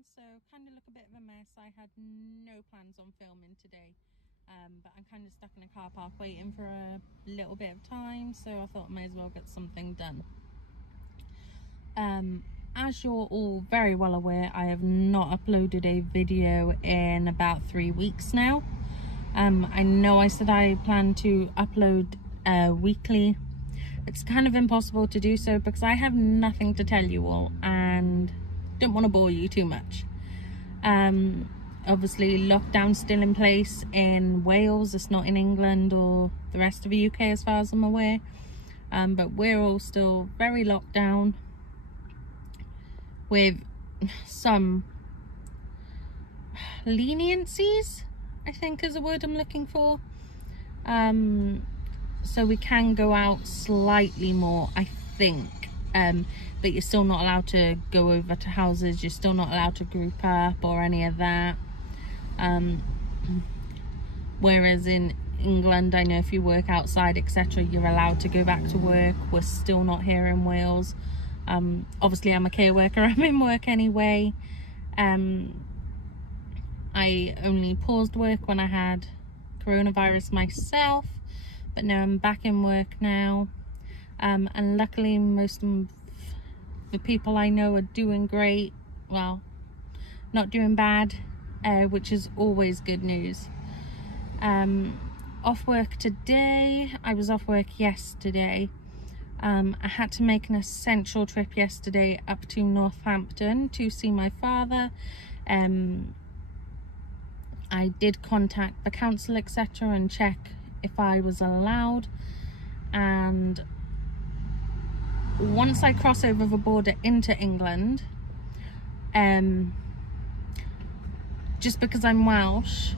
So kind of look a bit of a mess. I had no plans on filming today, but I'm kind of stuck in a car park waiting for a little bit of time, so I thought I may as well get something done. As you're all very well aware, I have not uploaded a video in about 3 weeks now. I know I said I plan to upload weekly. It's kind of impossible to do so because I have nothing to tell you all and don't want to bore you too much. Obviously lockdown's still in place in Wales. It's not in England or the rest of the UK as far as I'm aware, but we're all still very locked down with some leniencies, I think is a word I'm looking for. So we can go out slightly more, I think, but you're still not allowed to go over to houses, you're still not allowed to group up or any of that. Whereas in England, I know if you work outside, etc., you're allowed to go back to work. We're still not here in Wales. Obviously I'm a care worker, I'm in work anyway. I only paused work when I had coronavirus myself, but no, I'm back in work now. And luckily most of the people I know are doing great. Well, not doing bad, which is always good news. Off work today. I was off work yesterday. I had to make an essential trip yesterday up to Northampton to see my father. I did contact the council, etc., and check if I was allowed, and once I cross over the border into England, just because I'm Welsh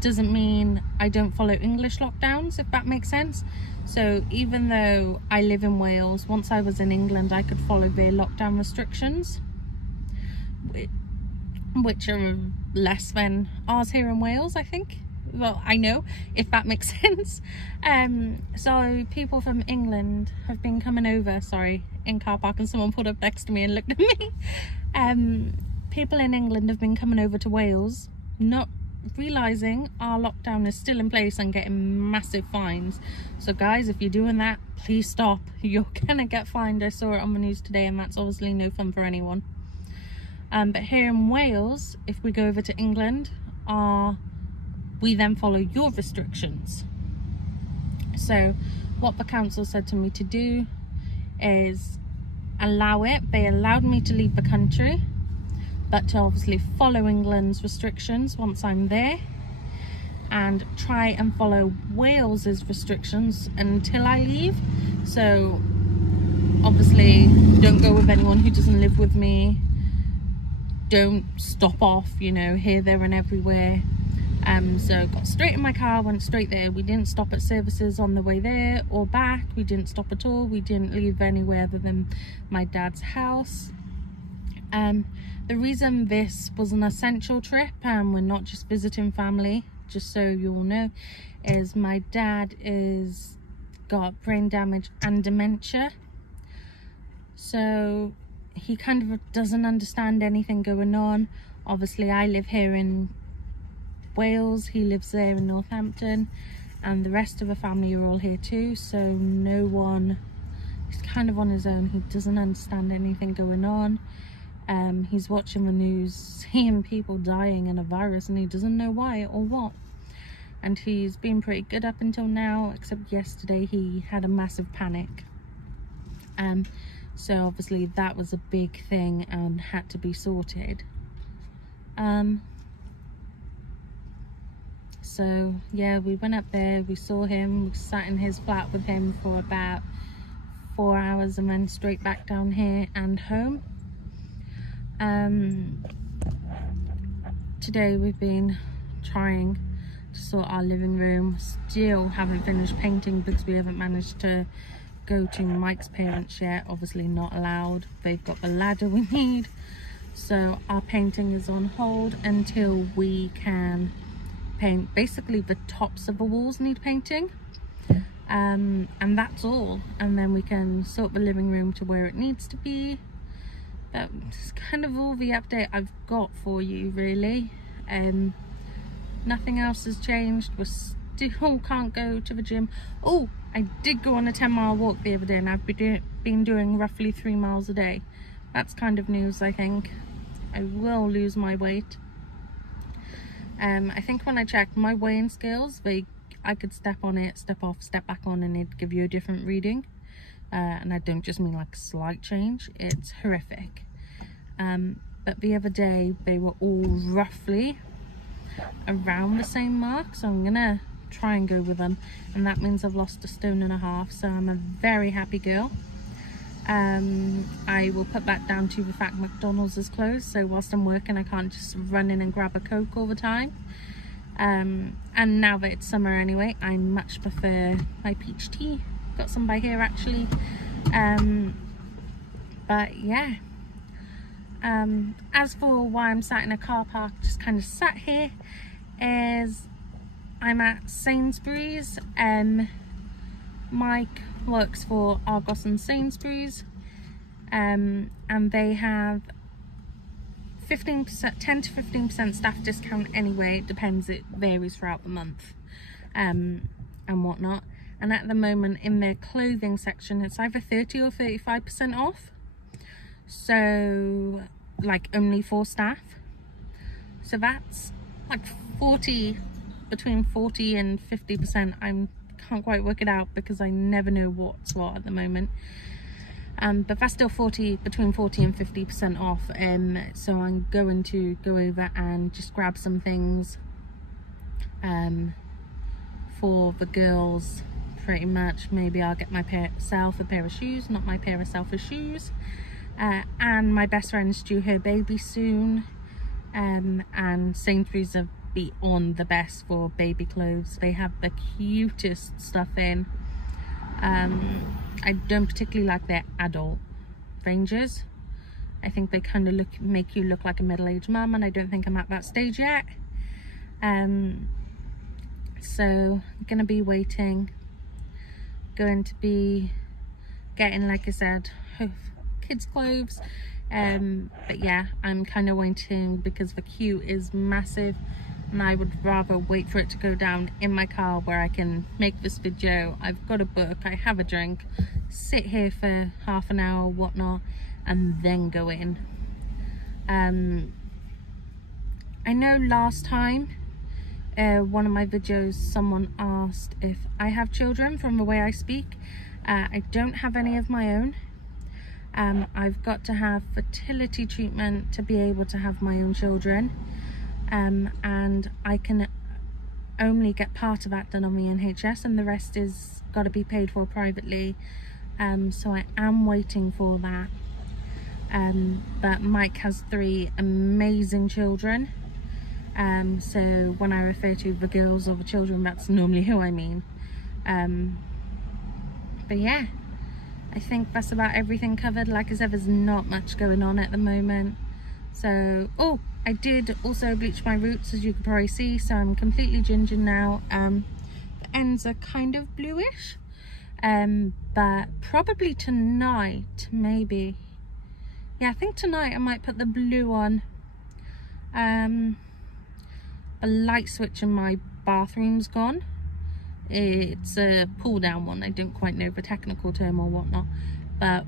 doesn't mean I don't follow English lockdowns, if that makes sense. So even though I live in Wales, once I was in England I could follow their lockdown restrictions, which are less than ours here in Wales, I think. Well, I know, if that makes sense. So people from England have been coming over, sorry, in car park, and someone pulled up next to me and looked at me. People in England have been coming over to Wales, not realising our lockdown is still in place and getting massive fines. So guys, if you're doing that, please stop. You're gonna get fined. I saw it on the news today and that's obviously no fun for anyone. But here in Wales, if we go over to England, we then follow your restrictions. So what the council said to me to do is allow it. They allowed me to leave the country, but to obviously follow England's restrictions once I'm there, and try and follow Wales's restrictions until I leave. So obviously don't go with anyone who doesn't live with me. Don't stop off, you know, here, there and everywhere. So got straight in my car, went straight there. We didn't stop at services on the way there or back. We didn't stop at all. We didn't leave anywhere other than my dad's house. The reason this was an essential trip, and we're not just visiting family, just so you all know, is my dad is got brain damage and dementia. So he kind of doesn't understand anything going on. Obviously I live here in Wales, he lives there in Northampton, and the rest of the family are all here too, so no one, he's kind of on his own. He doesn't understand anything going on. He's watching the news, seeing people dying in a virus, and he doesn't know why or what. And he's been pretty good up until now, except yesterday he had a massive panic. So obviously that was a big thing and had to be sorted. So yeah, we went up there, we saw him, we sat in his flat with him for about 4 hours and then straight back down here and home. Today we've been trying to sort our living room. Still haven't finished painting because we haven't managed to go to Mike's parents yet. Obviously not allowed. They've got the ladder we need. So our painting is on hold until we can paint. Basically the tops of the walls need painting, and that's all. And then we can sort the living room to where it needs to be, That's kind of all the update I've got for you, really. Nothing else has changed. We still can't go to the gym. Oh, I did go on a 10-mile walk the other day, and I've been doing roughly 3 miles a day. That's kind of news, I think. I will lose my weight. I think when I checked my weighing scales, I could step on it, step off, step back on, and it'd give you a different reading. And I don't just mean like a slight change. It's horrific. But the other day they were all roughly around the same mark, so I'm gonna try and go with them, and that means I've lost 1.5 stone, so I'm a very happy girl. I will put that down to the fact McDonald's is closed, so whilst I'm working I can't just run in and grab a Coke all the time. And now that it's summer anyway, I much prefer my peach tea. Got some by here actually. But yeah, as for why I'm sat in a car park, just kind of sat here, is I'm at Sainsbury's. Mike works for Argos and Sainsbury's, and they have 15%, 10 to 15% staff discount anyway. It depends, it varies throughout the month, and whatnot. And at the moment in their clothing section, it's either 30 or 35% off. So like only for staff. So that's like between 40 and 50%. I can't quite work it out because I never know what's what at the moment. But that's still between 40 and 50% off. So I'm going to go over and just grab some things for the girls. Pretty much, maybe I'll get myself a pair of shoes, not my pair of selfish shoes. And my best friend's due her baby soon. And Sainsbury's are beyond the best for baby clothes. They have the cutest stuff in. I don't particularly like their adult ranges. I think they kind of make you look like a middle-aged mum, and I don't think I'm at that stage yet. So I'm gonna be waiting. Going to be getting, like I said, kids clothes. But yeah, I'm kind of waiting because the queue is massive, and I would rather wait for it to go down in my car where I can make this video. I've got a book, I have a drink, sit here for half an hour, whatnot, and then go in. I know last time one of my videos someone asked if I have children from the way I speak. I don't have any of my own. I've got to have fertility treatment to be able to have my own children, and I can only get part of that done on the NHS, and the rest is got to be paid for privately. So I am waiting for that. But Mike has 3 amazing children. So when I refer to the girls or the children, that's normally who I mean. But yeah, I think that's about everything covered. Like I said, there's not much going on at the moment. So, oh, I did also bleach my roots, as you can probably see, so I'm completely ginger now. The ends are kind of bluish, but probably tonight, maybe. Yeah, I think tonight I might put the blue on. A light switch in my bathroom's gone. It's a pull down one. I don't quite know the technical term or whatnot, but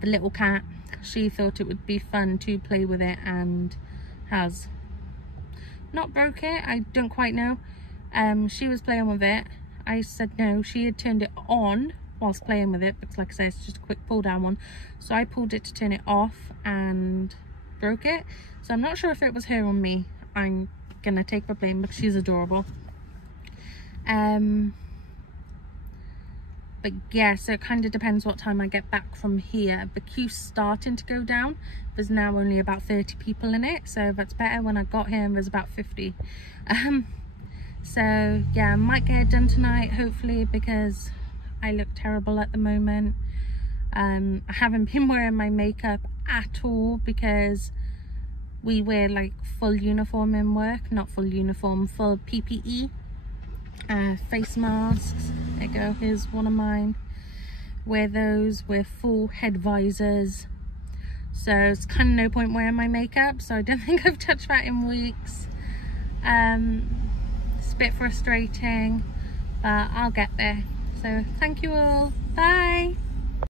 the little cat, she thought it would be fun to play with it and has not broke it. I don't quite know. She was playing with it. I said no. She had turned it on whilst playing with it because, like I said, it's just a quick pull down one. So I pulled it to turn it off and broke it. So I'm not sure if it was her or me. I'm gonna take the blame because she's adorable. But yeah, so it kind of depends what time I get back from here. The queue's starting to go down. There's now only about 30 people in it, so that's better. When I got here there's about 50. So yeah, I might get it done tonight, hopefully, because I look terrible at the moment. I haven't been wearing my makeup at all because we wear like full uniform in work. Not full uniform, full PPE. Face masks. There you go, here's one of mine. wear those with full head visors. So it's kind of no point wearing my makeup, so I don't think I've touched that in weeks. It's a bit frustrating, but I'll get there. So thank you all. Bye.